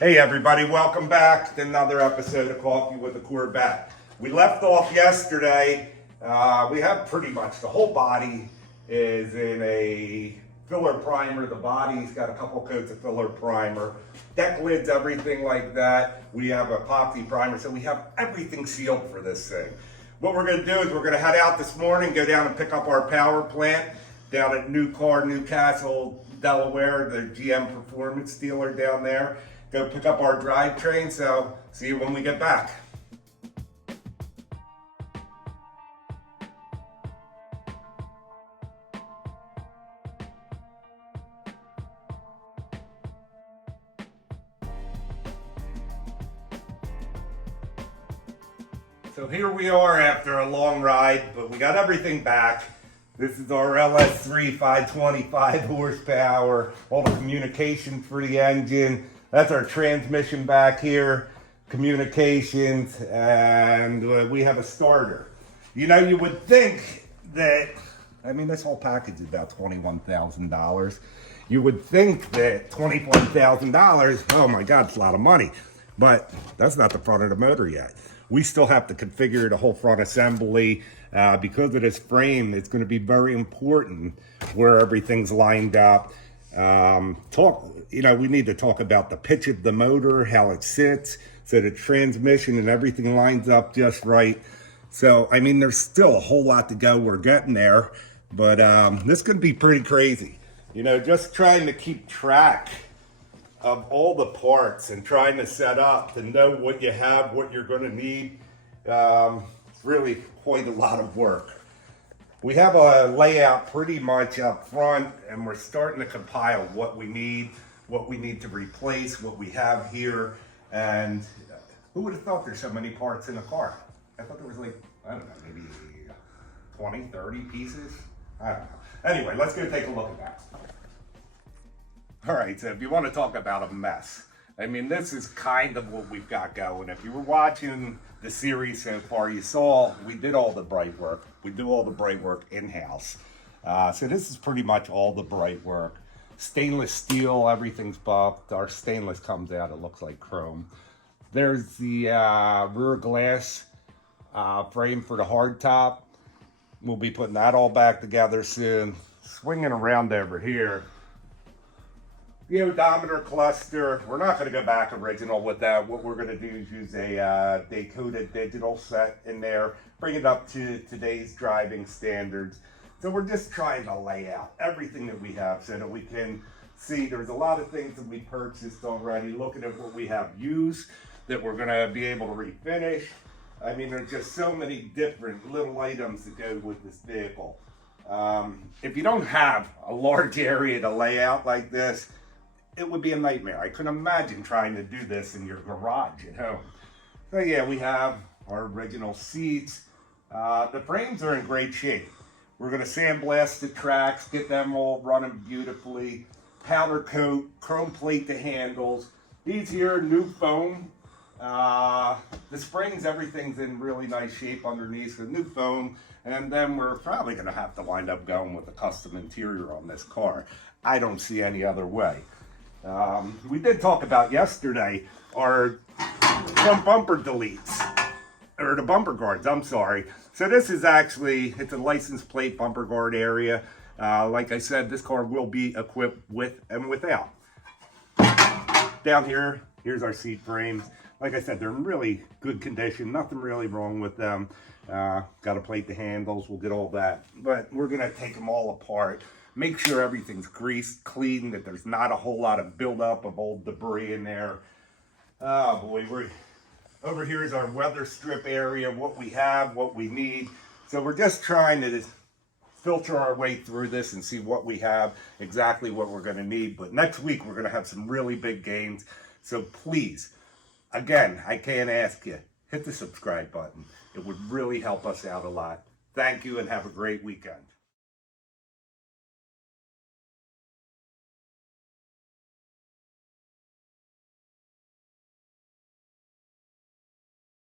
Hey everybody, welcome back to another episode of Coffee with a Corvette. We left off yesterday. We have pretty much the whole body is in a filler primer. The body's got a couple coats of filler primer. Deck lids, everything like that. We have epoxy primer, so we have everything sealed for this thing. What we're going to do is we're going to head out this morning, go down and pick up our power plant down at Newcastle, Delaware, the GM Performance dealer down there. Go pick up our drivetrain, so see you when we get back. So here we are after a long ride, but we got everything back. This is our LS3 525 horsepower, all the communication for the engine. That's our transmission back here, communications, and we have a starter. You know, you would think that, I mean, this whole package is about $21,000. You would think that $21,000, oh my God, it's a lot of money. But that's not the front of the motor yet. We still have to configure the whole front assembly. Because of this frame, it's going to be very important where everything's lined up. We need to talk about the pitch of the motor, how it sits, so the transmission and everything lines up just right. So, I mean, there's still a whole lot to go. We're getting there, but this could be pretty crazy. You know, just trying to keep track of all the parts and trying to set up to know what you have, what you're going to need. It's really quite a lot of work. We have a layout pretty much up front, and we're starting to compile what we need to replace, what we have here. And who would have thought there's so many parts in a car? I thought there was like, I don't know, maybe 20, 30 pieces? I don't know. Anyway, let's go take a look at that. All right, so if you want to talk about a mess, I mean, this is kind of what we've got going. If you were watching the series so far, you saw we did all the bright work. We do all the bright work in-house. So this is pretty much all the bright work. Stainless steel, everything's buffed. Our stainless comes out, it looks like chrome. There's the rear glass frame for the hardtop. We'll be putting that all back together soon. Swinging around over here. The odometer cluster, we're not going to go back original with that. What we're going to do is use a Dakota digital set in there, bring it up to today's driving standards. So we're just trying to lay out everything that we have so that we can see there's a lot of things that we purchased already, looking at what we have used that we're going to be able to refinish. I mean, there's just so many different little items that go with this vehicle. If you don't have a large area to lay out like this, it would be a nightmare. I couldn't imagine trying to do this in your garage at home. So yeah, we have our original seats. The frames are in great shape. We're going to sandblast the tracks, get them all running beautifully. Powder coat, chrome plate the handles. These here, new foam. The springs, everything's in really nice shape underneath. So new foam. And then we're probably going to have to wind up going with a custom interior on this car. I don't see any other way. We did talk about yesterday our front bumper deletes, or the bumper guards, I'm sorry. So this is actually, it's a license plate bumper guard area. Like I said, this car will be equipped with and without. Down here, here's our seat frames. Like I said, they're in really good condition, nothing really wrong with them. Got to plate the handles, we'll get all that. But we're gonna take them all apart. Make sure everything's greased, clean, that there's not a whole lot of buildup of old debris in there. Oh boy, over here is our weather strip area, what we have, what we need. So we're just trying to filter our way through this and see what we have, exactly what we're gonna need. But next week, we're gonna have some really big gains. So please, again, I can't ask you, hit the subscribe button. It would really help us out a lot. Thank you and have a great weekend.